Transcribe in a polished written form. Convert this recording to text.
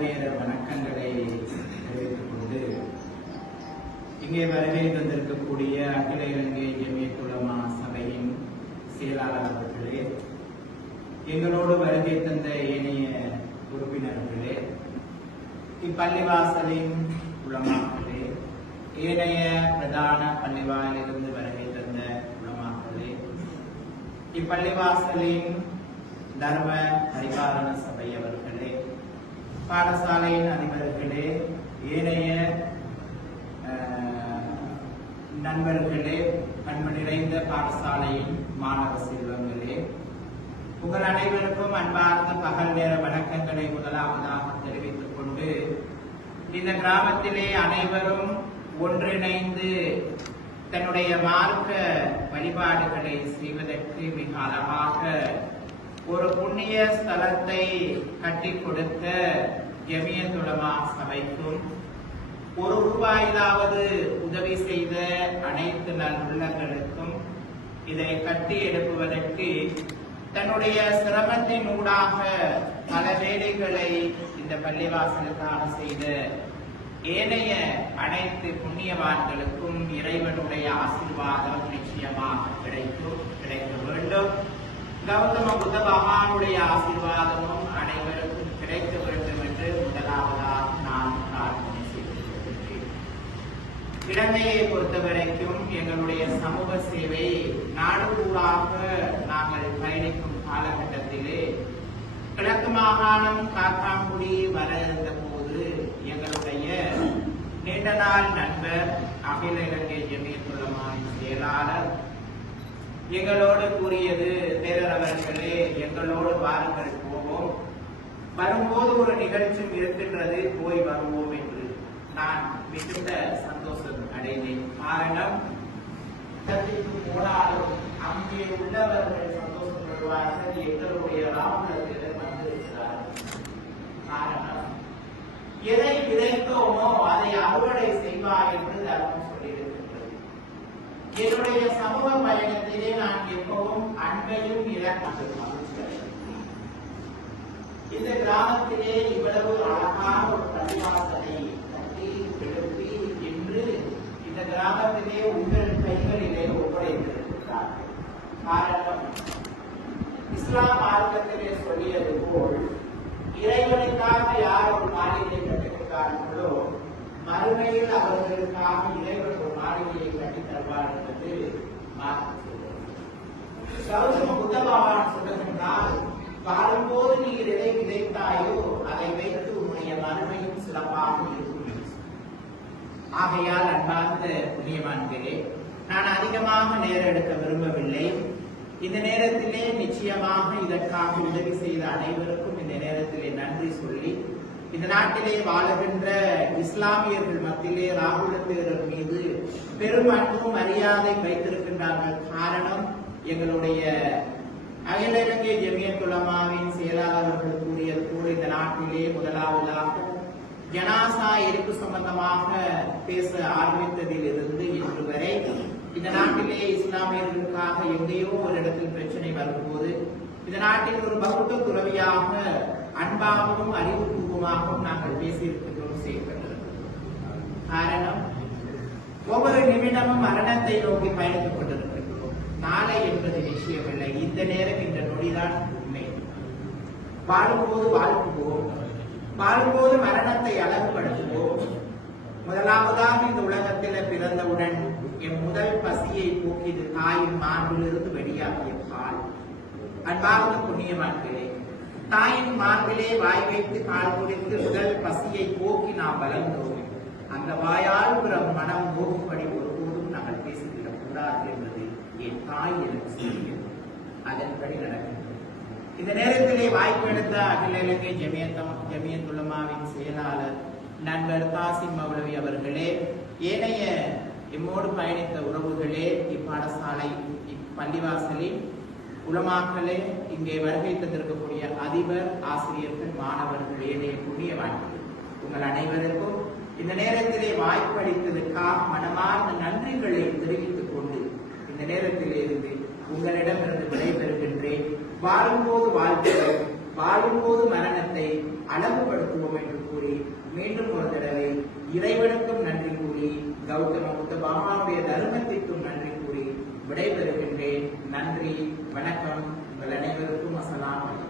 நேர வணக்கங்களை தெரிவித்துக் கொண்டு இங்கே வருகை தந்திருக்கக்கூடிய அகில இலங்கை ஜமியத்துல் உலமா சபையின் செயலாளர் அவர்களே, எங்களோடு வருகை தந்த ஏனைய உறுப்பினர்களே, இப்பள்ளிவாசலின் உலமாக்களே, ஏனைய பிரதான பள்ளிவாயிலிருந்து வருகை தந்த உலமாக்களே, இப்பள்ளிவாசலின் தர்ம பரிபாலன சபை அவர்களே, பாடசாலையின் அதிபர்களே, ஏனைய நண்பர்களே, அன்பு நிறைந்த பாடசாலையின் மாணவ செல்வங்களே, உங்கள் அனைவருக்கும் அன்பார்ந்த பகல் நேர வணக்கங்களை முதலாவதாக தெரிவித்துக் கொண்டு, இந்த கிராமத்திலே அனைவரும் ஒன்றிணைந்து தன்னுடைய மார்க்க வழிபாடுகளை செய்வதற்கு மிக அழகாக ஒரு புண்ணிய ஸ்தலத்தை கட்டி கொடுத்த ஜமியத்துல் உலமா சபைக்கும், ஒரு ரூபாயிலாவது உதவி செய்த அனைத்து நல்லுள்ளங்களுக்கும், இதை கட்டி எழுப்புவதற்கு தன்னுடைய சிரமத்தின் ஊடாக பல வேலைகளை இந்த பள்ளிவாசலுக்காக செய்த ஏனைய அனைத்து புண்ணியவான்களுக்கும் இறைவனுடைய ஆசீர்வாதம் நிச்சயமாக கிடைக்க வேண்டும். கௌதம புத்த பகவானுடைய ஆசீர்வாதமும் அனைவருக்கும் கிடைக்க வேண்டும் என்று முதலாவதாக நான் பிரார்த்தனை செய்திருக்கிறேன். இலங்கையை பொறுத்தவரைக்கும் எங்களுடைய சமூக சேவை நாடுகூடாக நாங்கள் பயணிக்கும் காலகட்டத்திலே கிழக்கு மாகாணம் காத்தாங்குடி வர இருந்த போது எங்களுடைய நீண்ட நாள் நண்பர் அகில இலங்கை ஜமியத்துல் உலமாவின் செயலாளர் எங்களோடு கூறியது, தேரர் அவர்களே, எங்களோடு வாருங்கள் போவோம், வரும்போது ஒரு நிகழ்ச்சி இருக்கின்றது, போய் வருவோம் என்று நான் மிகுந்த சந்தோஷம் அடைந்தேன். காரணம், போனாலும் அங்கே உள்ளவர்கள் சந்தோஷப்படுவார்கள், எங்களுடைய ராமத்தில் வந்திருக்கிறார்கள். காரணம், எதை விதைத்தோமோ அதை அறுவடை செய்வார் என்று தர்மம் சொல்லியிருக்கிறது. என்னுடைய சமூக பயணத்திலே நான் எப்பவும் அன்பையும் இந்த கிராமத்திலே இவ்வளவு அழகான ஒரு பள்ளிவாசலை கட்டி எழுப்பி என்று இந்த கிராமத்திலே உங்கள் கைகளிலே ஒப்படைத்திருக்கிறார்கள். காரணம், இஸ்லாம் மார்க்கத்திலே சொல்லியது போல், இறைவனுக்காக யார் ஒரு மாளிகையை கட்டிருக்கிறார்களோ மறுமையில் அவர்களுக்காக இறைவன் ஒரு மாளிகையை கட்டி தருவார் என்பது கௌதம புத்த பகவான் சொல்லுகின்றால், வாழும்போது நீர் எதை விதைத்தாயோ அதை வைத்து உன்னுடைய மறுமையும் சிறப்பாக இருக்கும். ஆகையால் அன்பார்ந்த புண்ணியவான்களே, நான் அதிகமாக நேரம் எடுக்க விரும்பவில்லை. இந்த நேரத்திலே நிச்சயமாக இதற்காக உதவி செய்த அனைவருக்கும் இந்த நேரத்திலே நன்றி சொல்லி, இந்த நாட்டிலே வாழுகின்ற இஸ்லாமியர்கள் மத்தியிலே ராகுல தேரர் மீது பெரும் அன்பும் மரியாதை வைத்திருக்கின்றார்கள். காரணம், எங்களுடைய அகில இலங்கை ஜமியத்துல் உலமாவின் செயலாளர்கள் கூறியது கூட, இந்த நாட்டிலே முதலாவதாக ஜனாசா எரிப்பு சம்பந்தமாக பேச ஆரம்பித்ததில் இருந்து இன்று வரை இந்த நாட்டிலே இஸ்லாமியர்களுக்காக எங்கேயோ ஒரு இடத்தில் பிரச்சனை வரும்போது இந்த நாட்டில் ஒரு பௌத்த துறவியாக அன்பாகவும் அறிவுபூர்வமாகவும் நாங்கள் பேசியிருக்கிறோம், செய்யப்பட்டிருக்கிறோம். காரணம், ஒவ்வொரு நிமிடமும் மரணத்தை நோக்கி பயணித்துக் கொண்டிருக்கிறோம். நாளை என்பது நிச்சயமில்லை, இந்த நேரம் இந்த நொடிதான் உண்மை. வாழும்போது வாழ்த்துவோம், வாழும்போது மரணத்தை அழகுபடுத்துவோம். முதலாவதாக இந்த உலகத்தில் பிறந்தவுடன் என் முதல் பசியை போக்கியது தாயின் மார்பிலிருந்து வெளியாகிய பால். அன்பார்ந்த புண்ணியவான்களே, தாயின் மார்பிலே வாய் வைத்து கால் குடித்து முதல் பசியை போக்கி நாம் வளர்ந்தோம். அந்த வாயால் பிற மனம் போகும்படி ஒருபோதும் நாங்கள் பேசிவிடக் கூடாது என்பது என் தாய் எனக்கு செய்யும். அதன்படி நடக்கின்றது. இந்த நேரத்திலே வாய்ப்பு எடுத்த அகில இலங்கை ஜமியத்துல் உலமாவின் செயலாளர் நண்பர் காசிம் மௌலவி அவர்களே, ஏனைய எம்மோடு பயணித்த உறவுகளே, இப்பாடசாலை இப்பள்ளிவாசலில் உலமாக்களே, இங்கே வருகை தந்திருக்கக்கூடிய அதிபர், ஆசிரியர்கள், மாணவர்கள், ஏனைய புண்ணியவான்கள், உங்கள் அனைவருக்கும் இந்த நேரத்திலே வாய்ப்பளித்ததற்காக மனமார்ந்த நன்றிகளை தெரிவித்துக் கொண்டு இந்த நேரத்திலே இருந்து உங்களிடமிருந்து விடைபெறுகின்றேன். வாழும்போது வாழ்த்துங்கள், வாழும்போது மரணத்தை அழகுபடுத்துவோம் என்று கூறி மீண்டும் ஒரு தடவை இறைவனுக்கும் நன்றி கூறி கௌதம புத்த பகவானுடைய தர்மத்திற்கும் நன்றி கூறி விடைபெறுகின்றேன். நன்றி, வணக்கம். உங்கள் அனைவருக்கும் அஸ்ஸலாமு அலைக்கும்.